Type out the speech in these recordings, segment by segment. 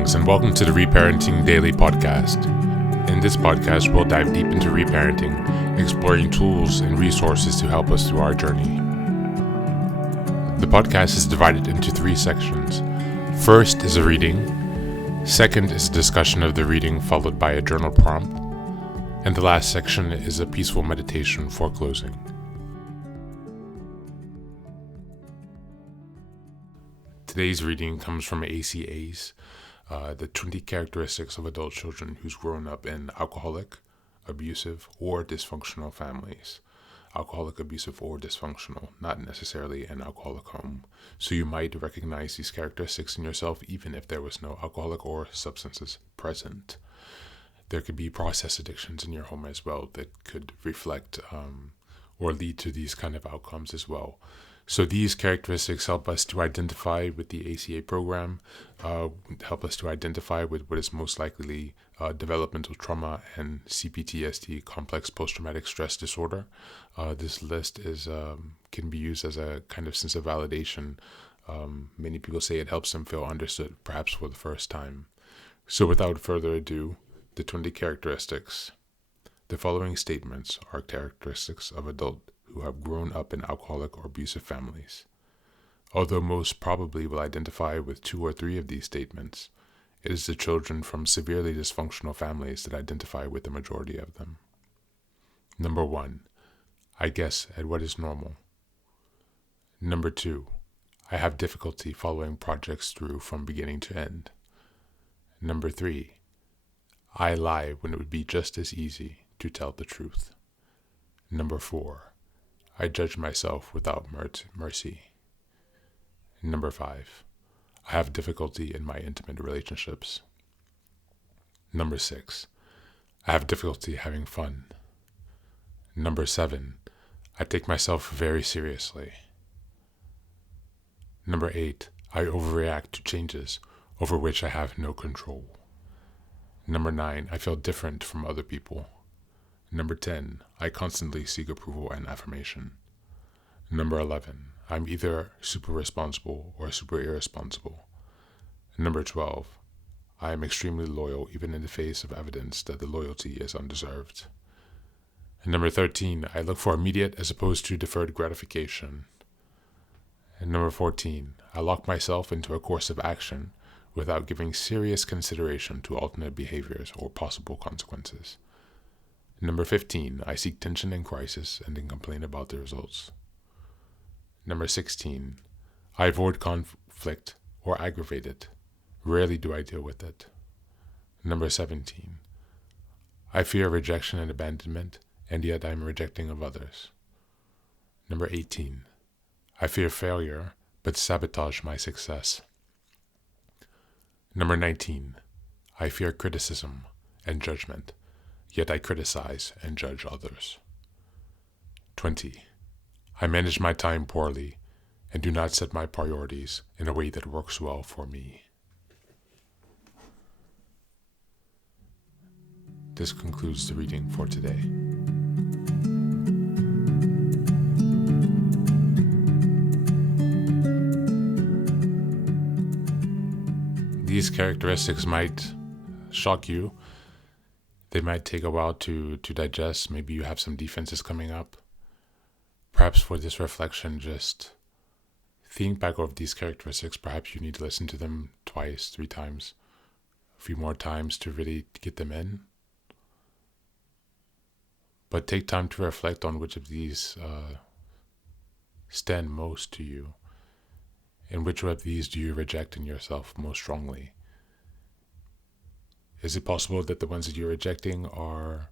Greetings and welcome to the Reparenting Daily podcast. In this podcast, we'll dive deep into reparenting, exploring tools and resources to help us through our journey. The podcast is divided into 3 sections. First is a reading. Second is a discussion of the reading followed by a journal prompt. And the last section is a peaceful meditation for closing. Today's reading comes from ACOAs, the 20 characteristics of adult children who's grown up in alcoholic, abusive, or dysfunctional families. Alcoholic, abusive, or dysfunctional, not necessarily an alcoholic home. So you might recognize these characteristics in yourself even if there was no alcoholic or substances present. There could be process addictions in your home as well that could reflect or lead to these kind of outcomes as well. So these characteristics help us to identify with the ACA program, help us to identify with what is most likely developmental trauma and CPTSD, complex post-traumatic stress disorder. This list can be used as a kind of sense of validation. Many people say it helps them feel understood, perhaps for the first time. So without further ado, the 20 characteristics. The following statements are characteristics of adult who have grown up in alcoholic or abusive families. Although most probably will identify with 2 or 3 of these statements, it is the children from severely dysfunctional families that identify with the majority of them. Number 1, I guess at what is normal. Number 2, I have difficulty following projects through from beginning to end. Number 3, I lie when it would be just as easy to tell the truth. Number 4, I judge myself without mercy. Number 5, I have difficulty in my intimate relationships. Number 6, I have difficulty having fun. Number 7, I take myself very seriously. Number 8, I overreact to changes over which I have no control. Number 9, I feel different from other people. Number 10, I constantly seek approval and affirmation. Number 11, I'm either super responsible or super irresponsible. Number 12, I am extremely loyal even in the face of evidence that the loyalty is undeserved. And number 13, I look for immediate as opposed to deferred gratification. And number 14, I lock myself into a course of action without giving serious consideration to alternate behaviors or possible consequences. Number 15, I seek tension and crisis and then complain about the results. Number 16, I avoid conflict or aggravate it. Rarely do I deal with it. Number 17, I fear rejection and abandonment, and yet I am rejecting of others. Number 18, I fear failure, but sabotage my success. Number 19, I fear criticism and judgment, yet I criticize and judge others. 20, I manage my time poorly and do not set my priorities in a way that works well for me. This concludes the reading for today. These characteristics might shock you. They might take a while to digest. Maybe you have some defenses coming up. Perhaps for this reflection, just think back over these characteristics. Perhaps you need to listen to them 2, 3 times, a few more times to really get them in. But take time to reflect on which of these stand most to you, and which of these do you reject in yourself most strongly. Is it possible that the ones that you're rejecting are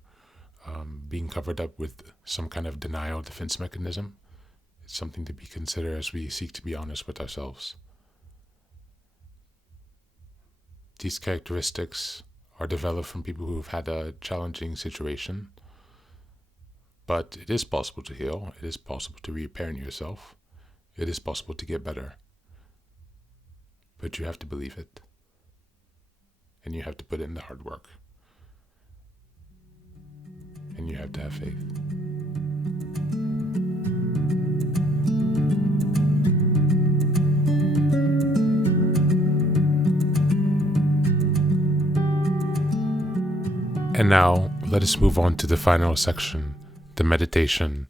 being covered up with some kind of denial defense mechanism? It's something to be considered as we seek to be honest with ourselves. These characteristics are developed from people who've had a challenging situation, but it is possible to heal. It is possible to reparent yourself. It is possible to get better. But you have to believe it. And you have to put in the hard work. And you have to have faith. And now, let us move on to the final section, the meditation.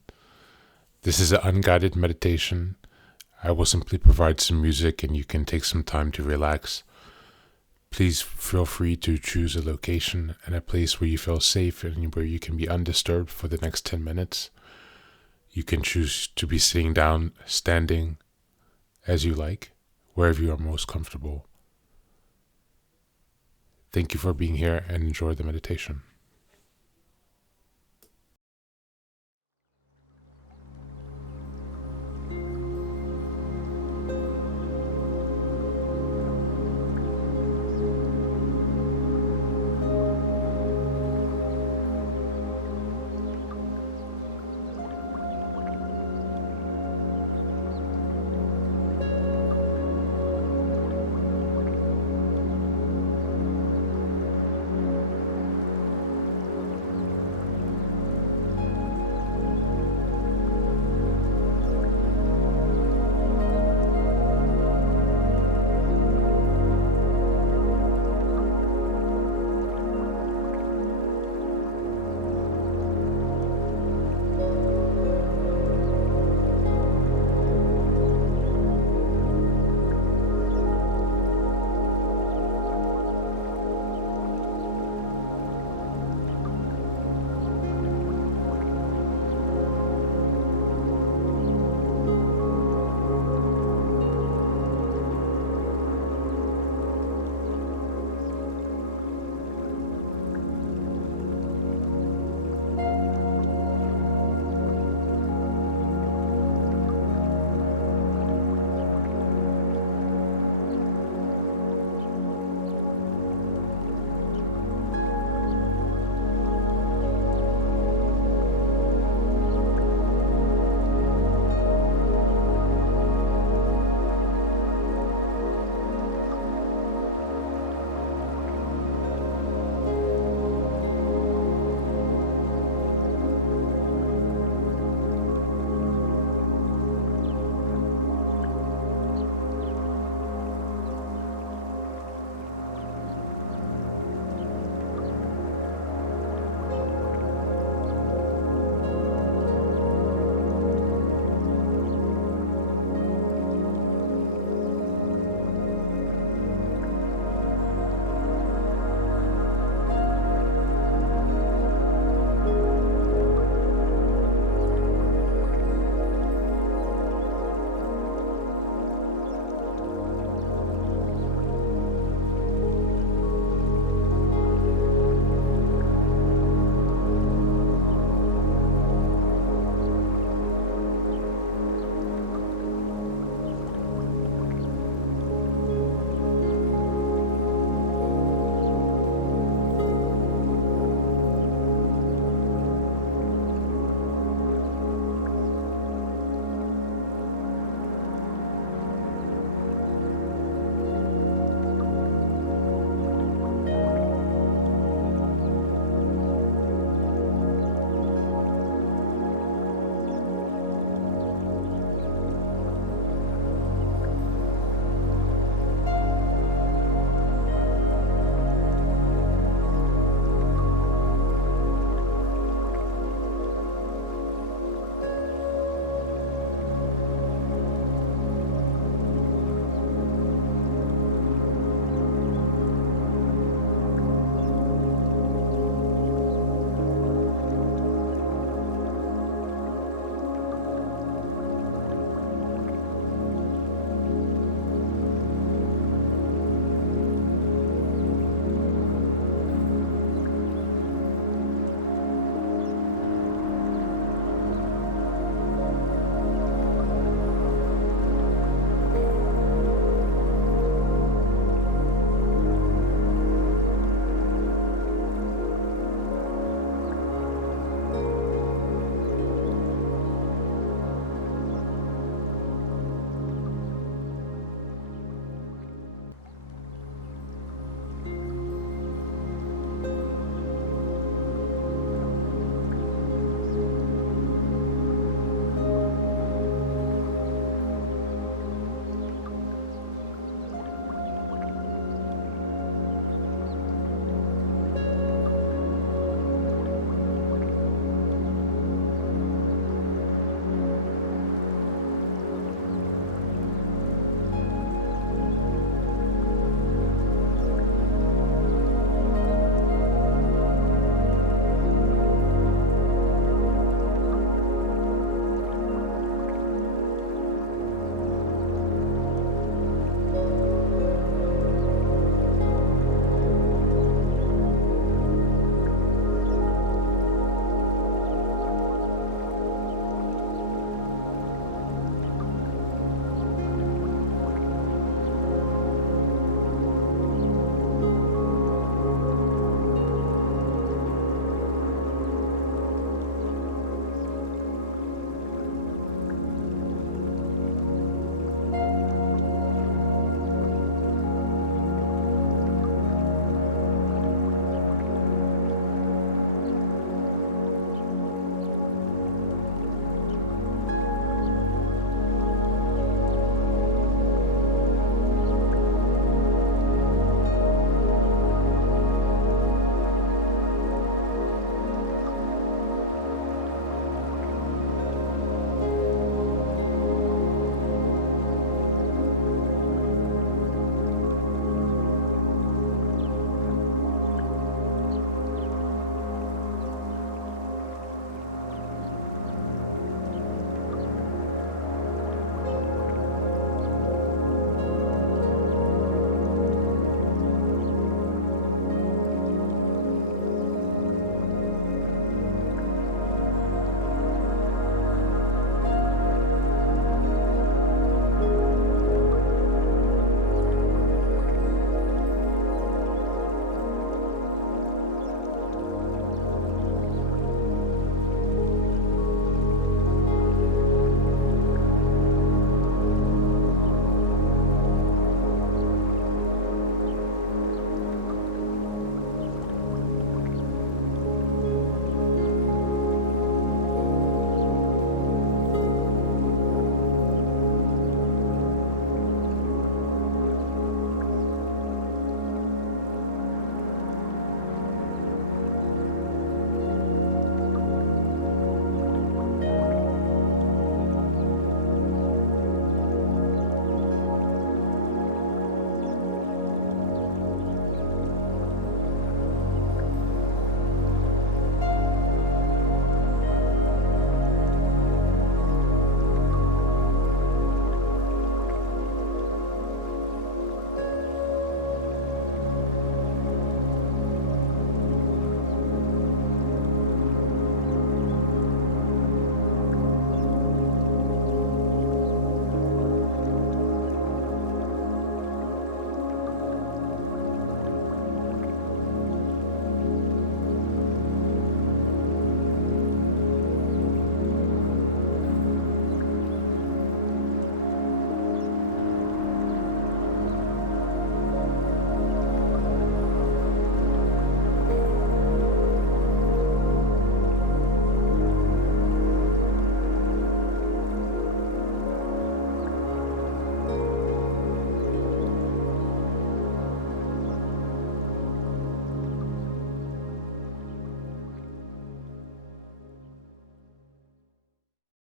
This is an unguided meditation. I will simply provide some music and you can take some time to relax. Please feel free to choose a location and a place where you feel safe and where you can be undisturbed for the next 10 minutes. You can choose to be sitting down, standing, as you like, wherever you are most comfortable. Thank you for being here and enjoy the meditation.